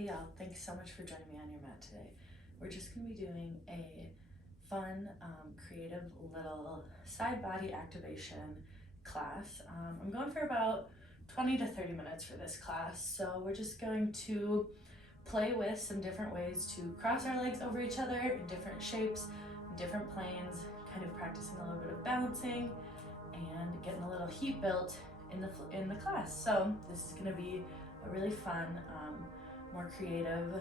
Hey y'all, thanks so much for joining me on your mat today. We're just going to be doing a fun, creative little side body activation class. I'm going for about 20 to 30 minutes for this class. So we're just going to play with some different ways to cross our legs over each other in different shapes, in different planes, kind of practicing a little bit of balancing and getting a little heat built in the class. So this is going to be a really fun, more creative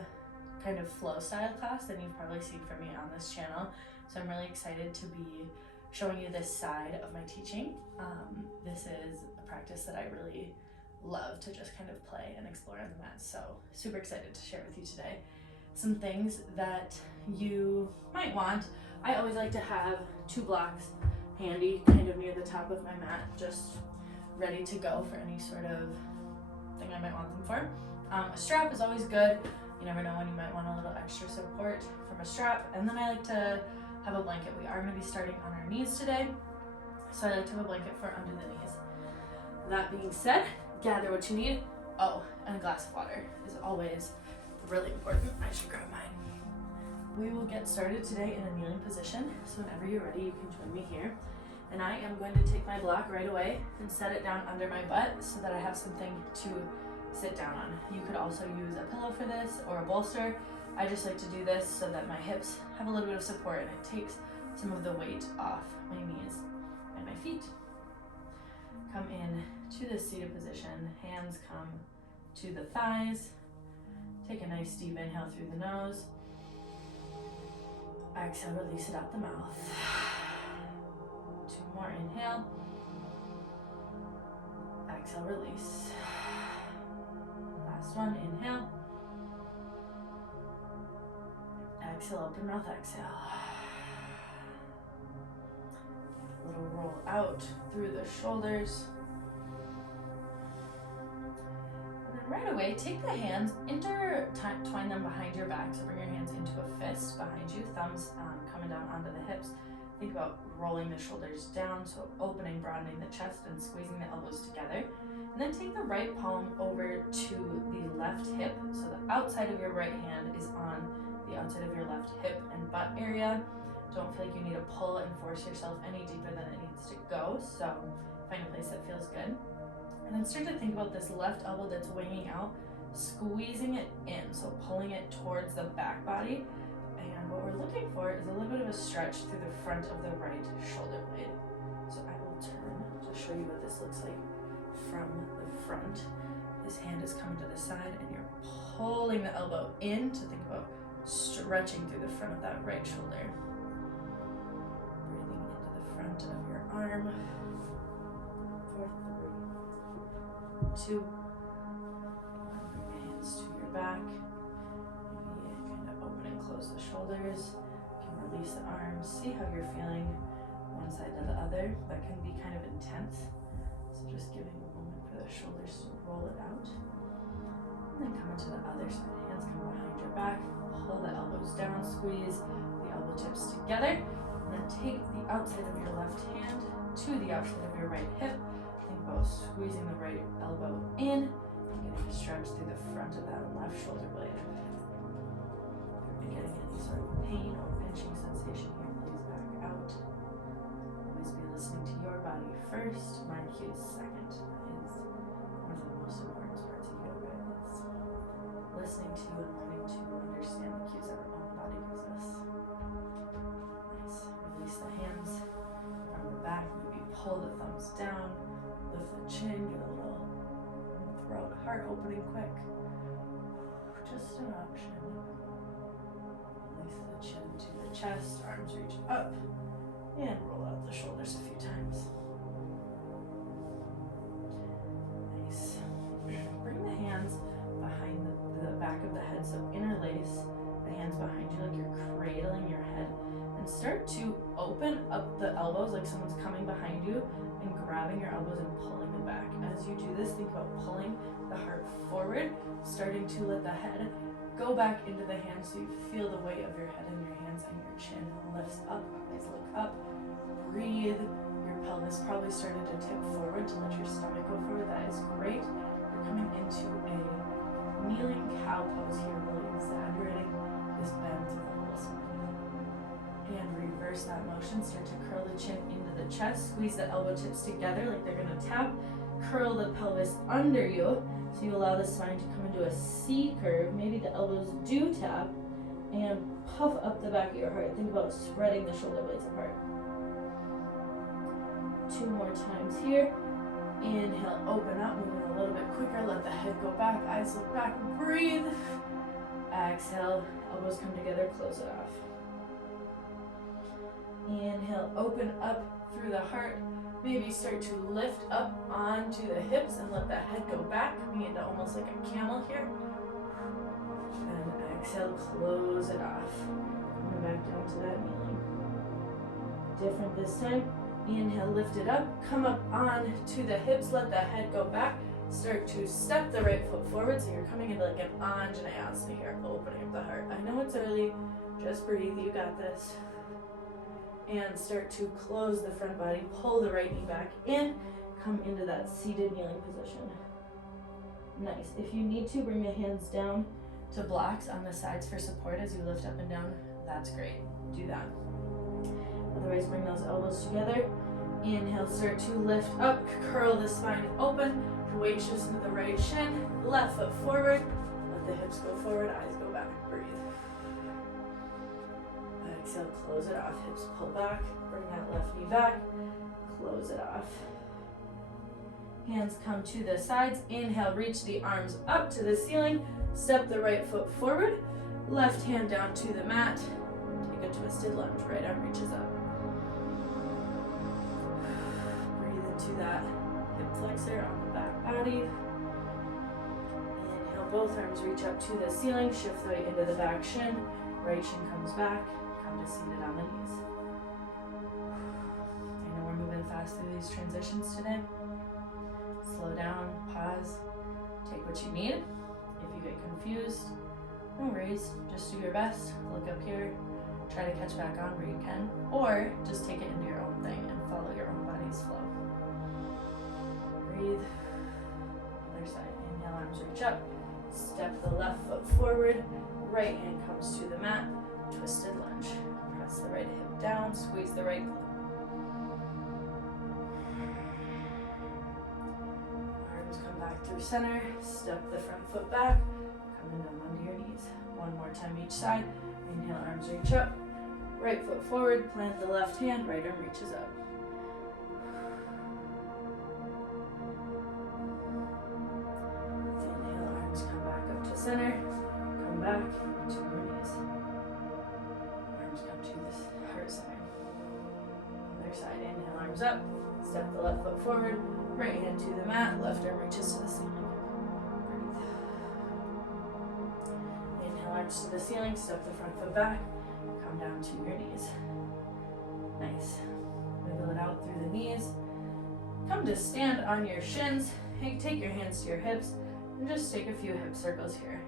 kind of flow style class than you've probably seen from me on this channel. So I'm really excited to be showing you this side of my teaching. This is a practice that I really love to just kind of play and explore on the mat. So super excited to share with you today. Some things that you might want. I always like to have 2 blocks handy kind of near the top of my mat, just ready to go for any sort of thing I might want them for. A strap is always good. You never know when you might want a little extra support from a strap. And then I like to have a blanket. We are going to be starting on our knees today, so I like to have a blanket for under the knees. That being said, gather what you need. Oh, and a glass of water is always really important. I should grab mine. We will get started today in a kneeling position, so whenever you're ready, you can join me here. And I am going to take my block right away and set it down under my butt so that I have something to sit down on. You could also use a pillow for this or a bolster. I just like to do this so that my hips have a little bit of support and it takes some of the weight off my knees and my feet. Come in to this seated position. Hands come to the thighs. Take a nice deep inhale through the nose. Exhale, release it out the mouth. 2 more, inhale. Exhale, release. Last one, inhale. Exhale, open mouth, exhale. A little roll out through the shoulders. And then right away, take the hands, intertwine them behind your back. So bring your hands into a fist behind you, thumbs coming down onto the hips. Think about rolling the shoulders down, so opening, broadening the chest and squeezing the elbows together. And then take the right palm over to the left hip, so the outside of your right hand is on the outside of your left hip and butt area. Don't feel like you need to pull and force yourself any deeper than it needs to go, so find a place that feels good. And then start to think about this left elbow that's winging out, squeezing it in, so pulling it towards the back body. And what we're looking for is a little bit of a stretch through the front of the right shoulder blade. So I will turn to show you what this looks like from the front. This hand is coming to the side and you're pulling the elbow in to think about stretching through the front of that right shoulder. Breathing into the front of your arm. 4, 3, 2. Bring your hands to your back. Close the shoulders, you can release the arms, see how you're feeling one side to the other. That can be kind of intense, so just giving a moment for the shoulders to roll it out. And then come into the other side, hands come behind your back, pull the elbows down, squeeze the elbow tips together, and then take the outside of your left hand to the outside of your right hip. Think about squeezing the right elbow in and getting a stretch through the front of that left shoulder blade. Getting any sort of pain or pinching sensation here, please back out. Always be listening to your body first, my cues second. That is one of the most important parts of yoga, is listening to and learning to understand the cues that our own body gives us. Nice. Release the hands from the back, maybe pull the thumbs down, lift the chin, get a little throat, heart opening quick. Just an option. Release the chin to the chest, arms reach up, and roll out the shoulders a few times. Nice. Bring the hands behind the back of the head, so interlace the hands behind you like you're cradling your head, and start to open up the elbows like someone's coming behind you and grabbing your elbows and pulling them back. As you do this, think about pulling the heart forward, starting to let the head go back into the hands so you feel the weight of your head in your hands and your chin lifts up, eyes look up, breathe. Your pelvis probably started to tip forward to let your stomach go forward. That is great. You're coming into a kneeling cow pose here. reverse that motion. Start to curl the chin into the chest. Squeeze the elbow tips together like they're gonna tap. Curl the pelvis under you. So you allow the spine to come into a C curve. Maybe the elbows do tap. And puff up the back of your heart. Think about spreading the shoulder blades apart. 2 more times here. Inhale, open up, moving a little bit quicker. Let the head go back, eyes look back, breathe. Exhale, elbows come together, close it off. Inhale, open up through the heart. Maybe start to lift up onto the hips and let the head go back, coming into almost like a camel here. And exhale, close it off. Coming back down to that kneeling. Different this time. Inhale, lift it up, come up on to the hips, let the head go back. Start to step the right foot forward, so you're coming into like an Anjaneyasana here, opening up the heart. I know it's early, just breathe, you got this. And start to close the front body, pull the right knee back in, come into that seated kneeling position. Nice. If you need to, bring the hands down to blocks on the sides for support as you lift up and down. That's great. Do that. Otherwise, bring those elbows together. Inhale, start to lift up, curl the spine open. Weight shifts into the right shin, left foot forward. Let the hips go forward, eyes go back. Breathe. Exhale, close it off. Hips pull back. Bring that left knee back. Close it off. Hands come to the sides. Inhale, reach the arms up to the ceiling. Step the right foot forward. Left hand down to the mat. Take a twisted lunge. Right arm reaches up. Breathe into that hip flexor on the back body. Inhale, both arms reach up to the ceiling. Shift the weight into the back shin. Right shin comes back. Come to seated on the knees. I know we're moving fast through these transitions today. Slow down, pause, take what you need. If you get confused, no worries. Just do your best. Look up here. Try to catch back on where you can. Or just take it into your own thing and follow your own body's flow. Breathe. Other side. Inhale, arms reach up. Step the left foot forward. Right hand comes to the mat. Twisted lunge. Press the right hip down. Squeeze the right glute. Arms come back through center. Step the front foot back. Coming down onto your knees. One more time each side. Inhale, arms reach up. Right foot forward. Plant the left hand. Right arm reaches up. Inhale, arms come back up to center. Come back to your knees. Arms come to this heart side. Other side. Inhale, arms up. Step the left foot forward. Right hand to the mat. Left arm reaches to the ceiling. Breathe. Inhale, arms to the ceiling. Step the front foot back. Come down to your knees. Nice. Wiggle it out through the knees. Come to stand on your shins. Take your hands to your hips. And just take a few hip circles here.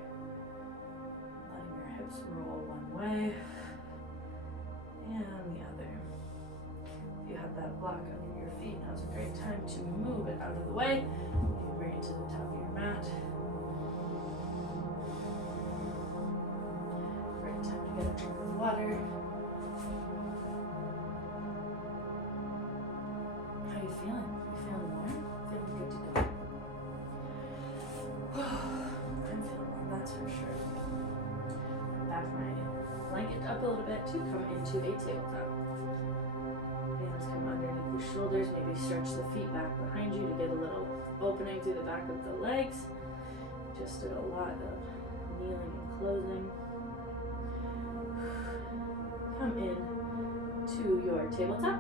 Letting your hips roll one way and the other. If you have that block under your feet, now's a great time to move it out of the way. You can bring it to the top of your mat. Great time to get a drink of water. How are you feeling? You feeling warm? Feeling good to go? I'm feeling warm, that's for sure. Back my blanket up a little bit to come into a tabletop. Hands come underneath the shoulders, maybe stretch the feet back behind you to get a little opening through the back of the legs. Just did a lot of kneeling and closing. Come in to your tabletop.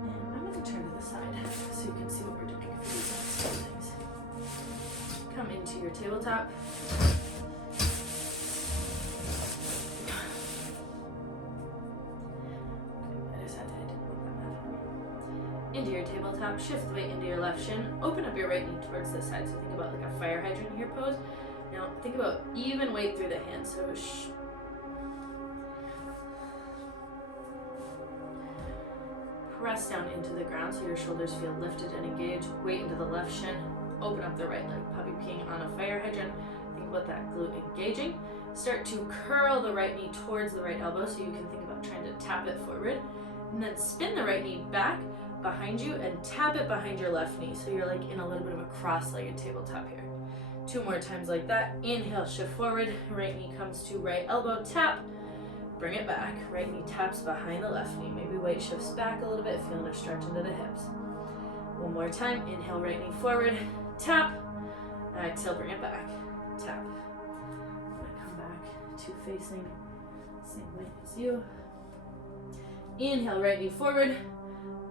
And I'm going to turn to the side so you can see what we're doing for these things. Come into your tabletop. Into your tabletop, shift the weight into your left shin, open up your right knee towards the side, so think about like a fire hydrant here pose. Now think about even weight through the hands, so press down into the ground so your shoulders feel lifted and engaged, weight into the left shin, open up the right leg, puppy peeing on a fire hydrant, think about that glute engaging, Start to curl the right knee towards the right elbow, so you can think about trying to tap it forward. And then spin the right knee back behind you and tap it behind your left knee, so you're like in a little bit of a cross-legged tabletop here. 2 more times like that. Inhale, shift forward, right knee comes to right elbow, tap, bring it back. Right knee taps behind the left knee. Maybe weight shifts back a little bit, feeling a stretch into the hips. 1 more time. Inhale, right knee forward, tap. Exhale, bring it back, tap. I'm gonna come back to facing same way as you. Inhale, right knee forward,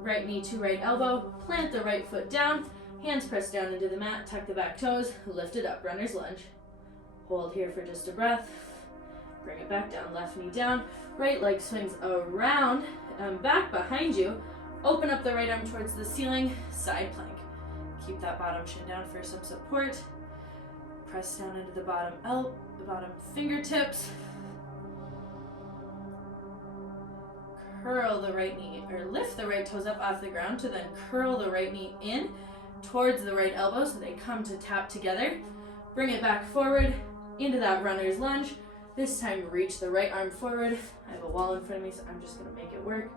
right knee to right elbow, plant the right foot down, hands press down into the mat, tuck the back toes, lift it up, runner's lunge. Hold here for just a breath. Bring it back down, left knee down, right leg swings around, back behind you. Open up the right arm towards the ceiling, side plank. Keep that bottom shin down for some support. Press down into the bottom fingertips. Curl the right knee, or lift the right toes up off the ground to then curl the right knee in towards the right elbow so they come to tap together. Bring it back forward into that runner's lunge. This time reach the right arm forward. I have a wall in front of me, so I'm just gonna make it work.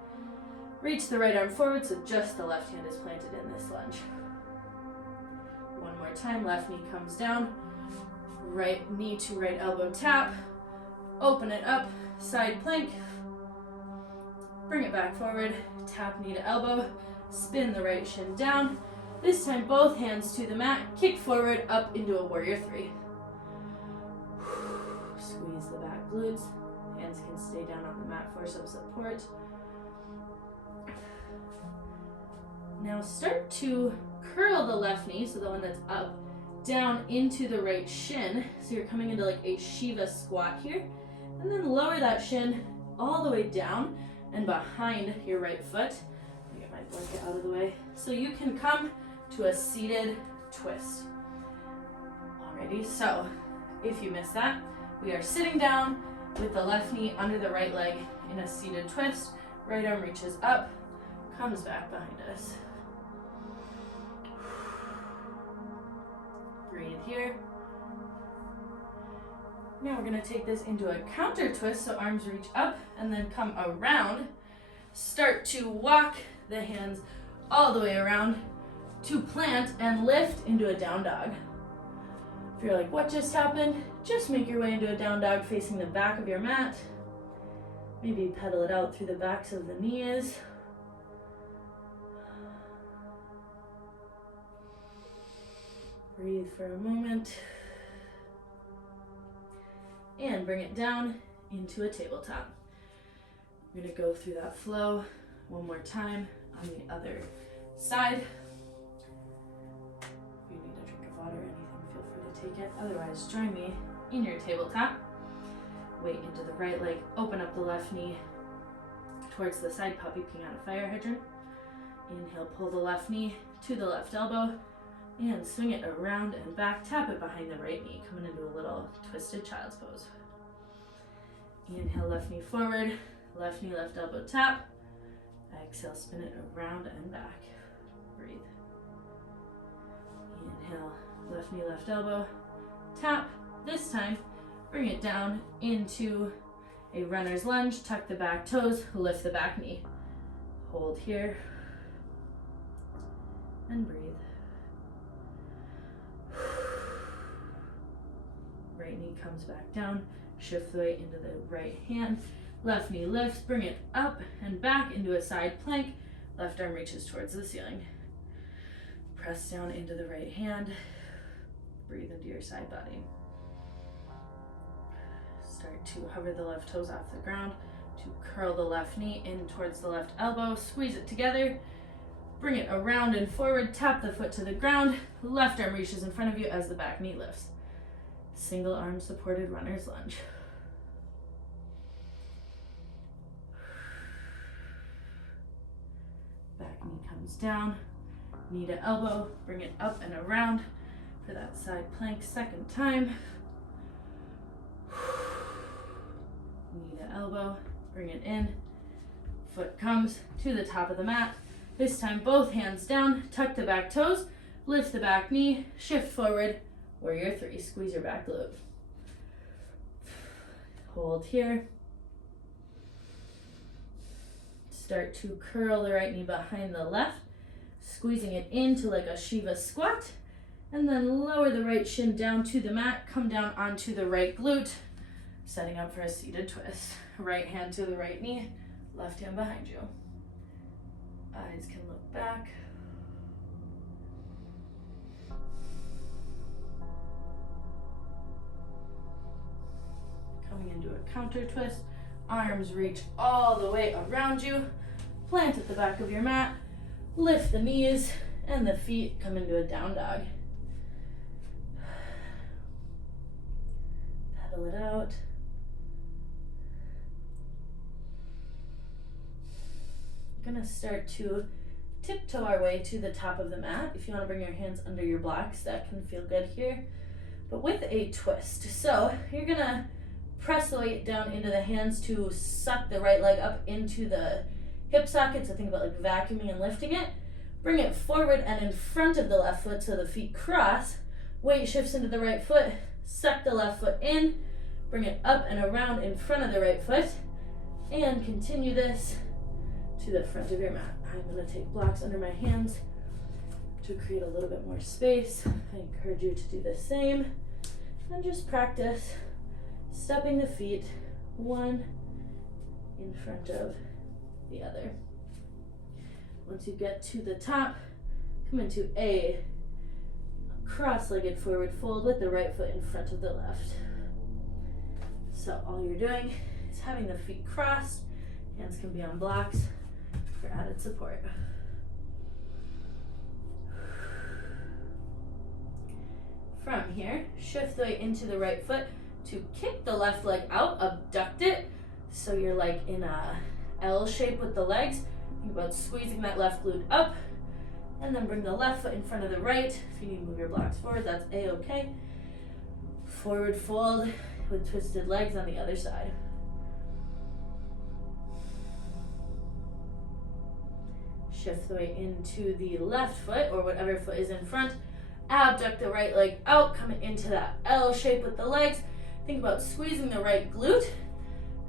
Reach the right arm forward so just the left hand is planted in this lunge. 1 more time, left knee comes down. Right knee to right elbow tap. Open it up, side plank. Bring it back forward, tap knee to elbow, spin the right shin down. This time both hands to the mat, kick forward up into a warrior 3. Squeeze the back glutes, hands can stay down on the mat for some support. Now start to curl the left knee, so the one that's up, down into the right shin. So you're coming into like a Shiva squat here. And then lower that shin all the way down and behind your right foot. Let me get my blanket out of the way. So you can come to a seated twist. Alrighty, so if you missed that, we are sitting down with the left knee under the right leg in a seated twist. Right arm reaches up, comes back behind us. Breathe here. Now we're going to take this into a counter twist, so arms reach up and then come around. Start to walk the hands all the way around to plant and lift into a down dog. If you're like, what just happened? Just make your way into a down dog facing the back of your mat. Maybe pedal it out through the backs of the knees. Breathe for a moment. And bring it down into a tabletop. I'm gonna go through that flow one more time on the other side. If you need a drink of water or anything, feel free to take it. Otherwise, join me in your tabletop. Weight into the right leg, open up the left knee towards the side, puppy peeing on a fire hydrant. Inhale, pull the left knee to the left elbow and swing it around and back, tap it behind the right knee, coming into a little twisted child's pose. Inhale, left knee forward, left knee, left elbow tap. Exhale, spin it around and back. Breathe. Inhale, left knee, left elbow, tap. This time, bring it down into a runner's lunge, tuck the back toes, lift the back knee. Hold here, and breathe. Right knee comes back down, shift the weight into the right hand, left knee lifts, bring it up and back into a side plank, left arm reaches towards the ceiling. Press down into the right hand, breathe into your side body. Start to hover the left toes off the ground, to curl the left knee in towards the left elbow, squeeze it together, bring it around and forward, tap the foot to the ground, left arm reaches in front of you as the back knee lifts. Single arm supported runner's lunge. Back knee comes down, knee to elbow, bring it up and around for that side plank second time. Knee to elbow, bring it in, foot comes to the top of the mat. This time both hands down, tuck the back toes, lift the back knee, shift forward, warrior 3, squeeze your back glute. Hold here. Start to curl the right knee behind the left, squeezing it into like a Shiva squat, and then lower the right shin down to the mat, come down onto the right glute, setting up for a seated twist. Right hand to the right knee, left hand behind you. Eyes can look back. Coming into a counter twist, arms reach all the way around you, plant at the back of your mat, lift the knees and the feet, come into a down dog. Pedal it out. We're gonna start to tiptoe our way to the top of the mat. If you want to bring your hands under your blocks, that can feel good here, but with a twist. So you're gonna press the weight down into the hands to suck the right leg up into the hip socket. So think about like vacuuming and lifting it. Bring it forward and in front of the left foot so the feet cross. Weight shifts into the right foot. Suck the left foot in. Bring it up and around in front of the right foot. And continue this to the front of your mat. I'm going to take blocks under my hands to create a little bit more space. I encourage you to do the same. And just practice stepping the feet one in front of the other. Once you get to the top, come into a cross-legged forward fold with the right foot in front of the left. So all you're doing is having the feet crossed. Hands can be on blocks for added support. From here, shift the weight into the right foot to kick the left leg out, abduct it, so you're like in a L shape with the legs. Think about squeezing that left glute up, and then bring the left foot in front of the right. If you need to move your blocks forward, that's a-okay. Forward fold with twisted legs on the other side. Shift the weight into the left foot, or whatever foot is in front. Abduct the right leg out, coming into that L shape with the legs. Think about squeezing the right glute.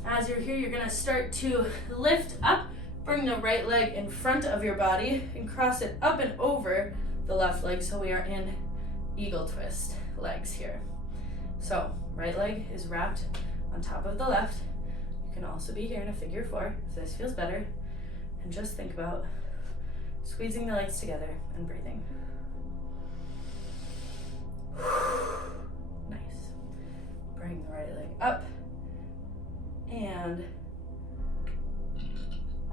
As you're here, you're gonna start to lift up, bring the right leg in front of your body and cross it up and over the left leg, so we are in eagle twist legs here. So right leg is wrapped on top of the left. You can also be here in a figure four if this feels better. And just think about squeezing the legs together and breathing. Nice. Bring the right leg up and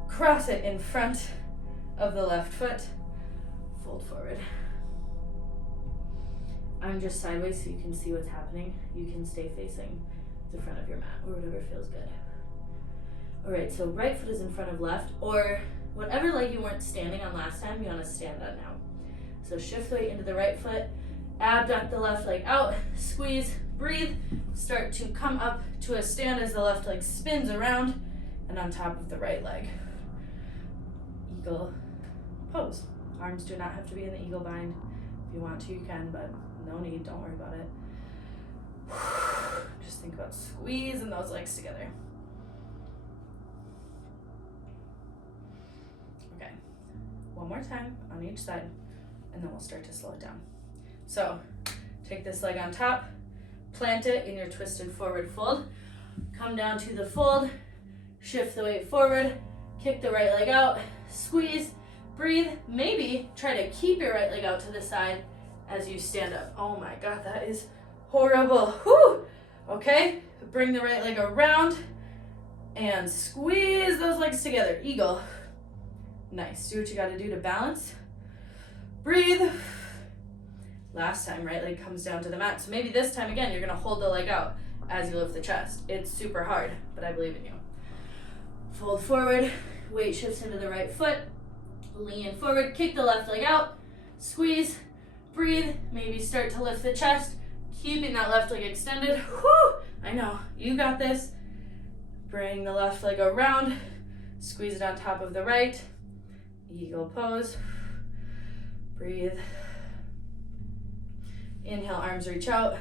cross it in front of the left foot. Fold forward. I'm just sideways so you can see what's happening. You can stay facing the front of your mat or whatever feels good. All right, so right foot is in front of left, or whatever leg you weren't standing on last time, you want to stand on now. So shift the weight into the right foot, abduct the left leg out, squeeze, breathe, start to come up to a stand as the left leg spins around and on top of the right leg. Eagle pose. Arms do not have to be in the eagle bind. If you want to, you can, but no need, don't worry about it. Just think about squeezing those legs together. Okay, one more time on each side, and then we'll start to slow it down. So, take this leg on top, plant it in your twisted forward fold, come down to the fold, shift the weight forward, kick the right leg out, squeeze, breathe, maybe try to keep your right leg out to the side as you stand up. Oh my God, that is horrible. Whew. Okay, bring the right leg around and squeeze those legs together. Eagle. Nice, do what you gotta do to balance. Breathe. Last time, right leg comes down to the mat. So maybe this time again, you're gonna hold the leg out as you lift the chest. It's super hard, but I believe in you. Fold forward, weight shifts into the right foot. Lean forward, kick the left leg out, squeeze, breathe, maybe start to lift the chest, keeping that left leg extended. Whew, I know, you got this. Bring the left leg around, squeeze it on top of the right, eagle pose, breathe. Inhale, arms reach out,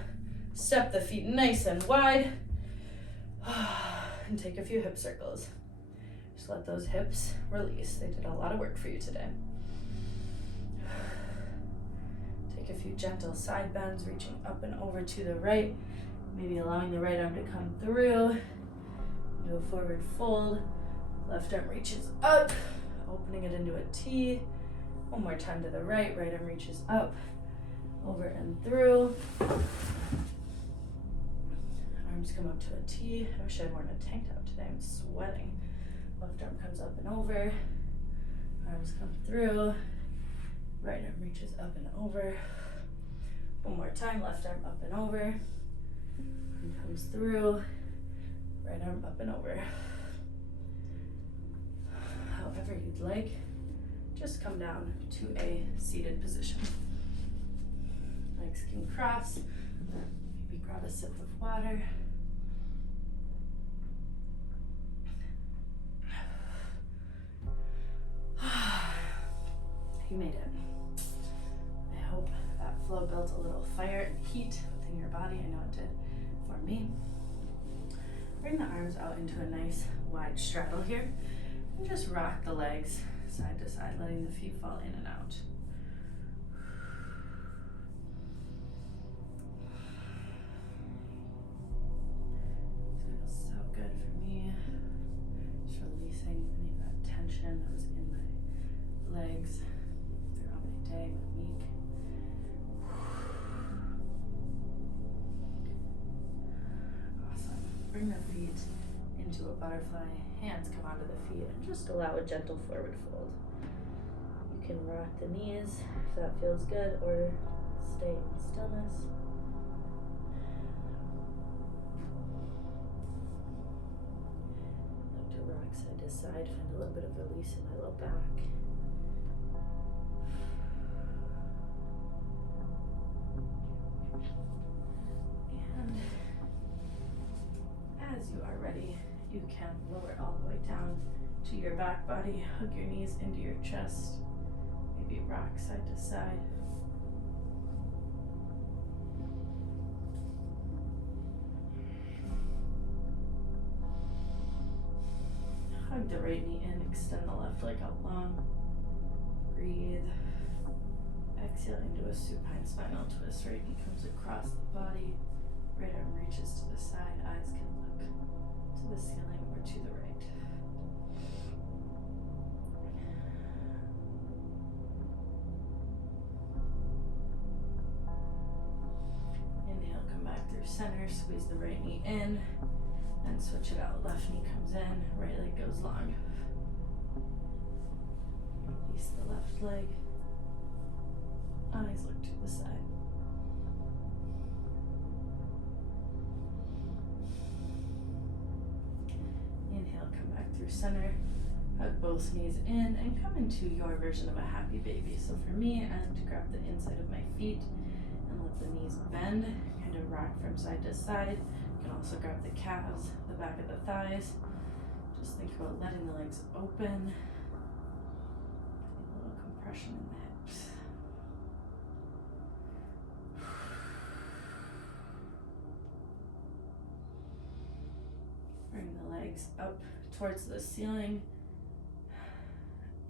step the feet nice and wide. And take a few hip circles. Just let those hips release. They did a lot of work for you today. Take a few gentle side bends, reaching up and over to the right, maybe allowing the right arm to come through. Do a forward fold. Left arm reaches up, opening it into a T. One more time to the right. Right arm reaches up, over and through. Arms come up to a T. I wish I'd worn a tank top today. I'm sweating. Left arm comes up and over. Arms come through. Right arm reaches up and over. One more time. Left arm up and over. Arm comes through. Right arm up and over. However you'd like. Just come down to a seated position. Legs can cross. Maybe grab a sip of water. You made it. I hope that flow built a little fire and heat within your body. I know it did for me. Bring the arms out into a nice wide straddle here. And just rock the legs side to side, letting the feet fall in and out. This feels so good for me. Just releasing any of that tension that was in my legs throughout my day, my week. Awesome. Bring the feet into a butterfly. Hands come onto the feet and just allow a gentle forward fold. You can rock the knees if that feels good, or stay in stillness. I like to rock side to side, find a little bit of release in my low back. And as you are ready, you can lower all the way down to your back body, hug your knees into your chest, maybe rock side to side. Hug the right knee in, extend the left leg out long. Breathe. Exhale into a supine spinal twist. Right knee comes across the body. Right arm reaches to the side. Eyes can look to the ceiling or to the right. Inhale, come back through center, squeeze the right knee in, and switch it out. Left knee comes in, right leg goes long. Release the left leg. Eyes look to the side. Inhale, come back through center. Hug both knees in and come into your version of a happy baby. So for me, I like to grab the inside of my feet and let the knees bend, kind of rock from side to side. You can also grab the calves, the back of the thighs. Just think about letting the legs open. A little compression in the hips. Bring the legs up towards the ceiling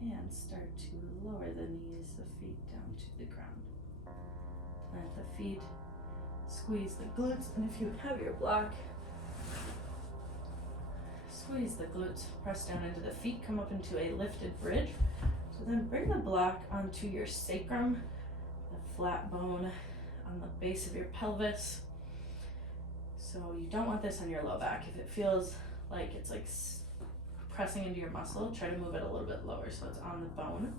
and start to lower the knees, the feet down to the ground. Plant the feet, squeeze the glutes, and if you have your block, squeeze the glutes, press down into the feet, come up into a lifted bridge. So then bring the block onto your sacrum, the flat bone on the base of your pelvis. So you don't want this on your low back. If it feels like it's like pressing into your muscle, try to move it a little bit lower so it's on the bone.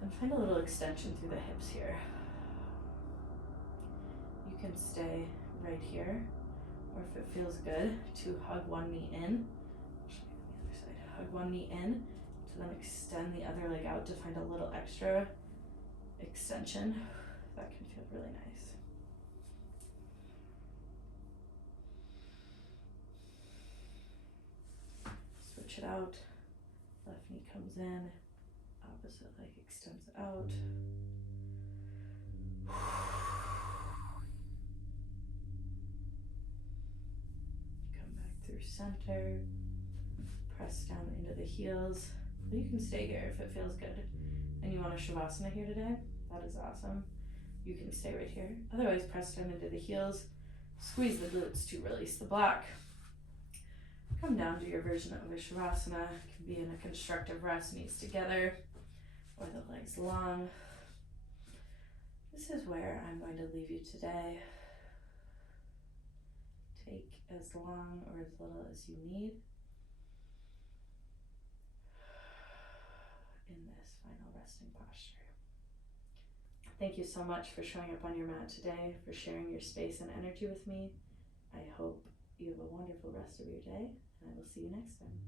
And find a little extension through the hips here. You can stay right here, or if it feels good, to hug one knee in. I'll show you on the other side. Hug one knee in, to then extend the other leg out to find a little extra extension. That can feel really nice. Switch it out. Left knee comes in, opposite leg extends out. Come back through center. Press down into the heels. You can stay here if it feels good. And you want a Shavasana here today? That is awesome. You can stay right here. Otherwise, press down into the heels. Squeeze the glutes to release the block. Come down to your version of a Shavasana. It can be in a constructive rest, knees together, or the legs long. This is where I'm going to leave you today. Take as long or as little as you need in this final resting posture. Thank you so much for showing up on your mat today, for sharing your space and energy with me. I hope you have a wonderful rest of your day, and I will see you next time.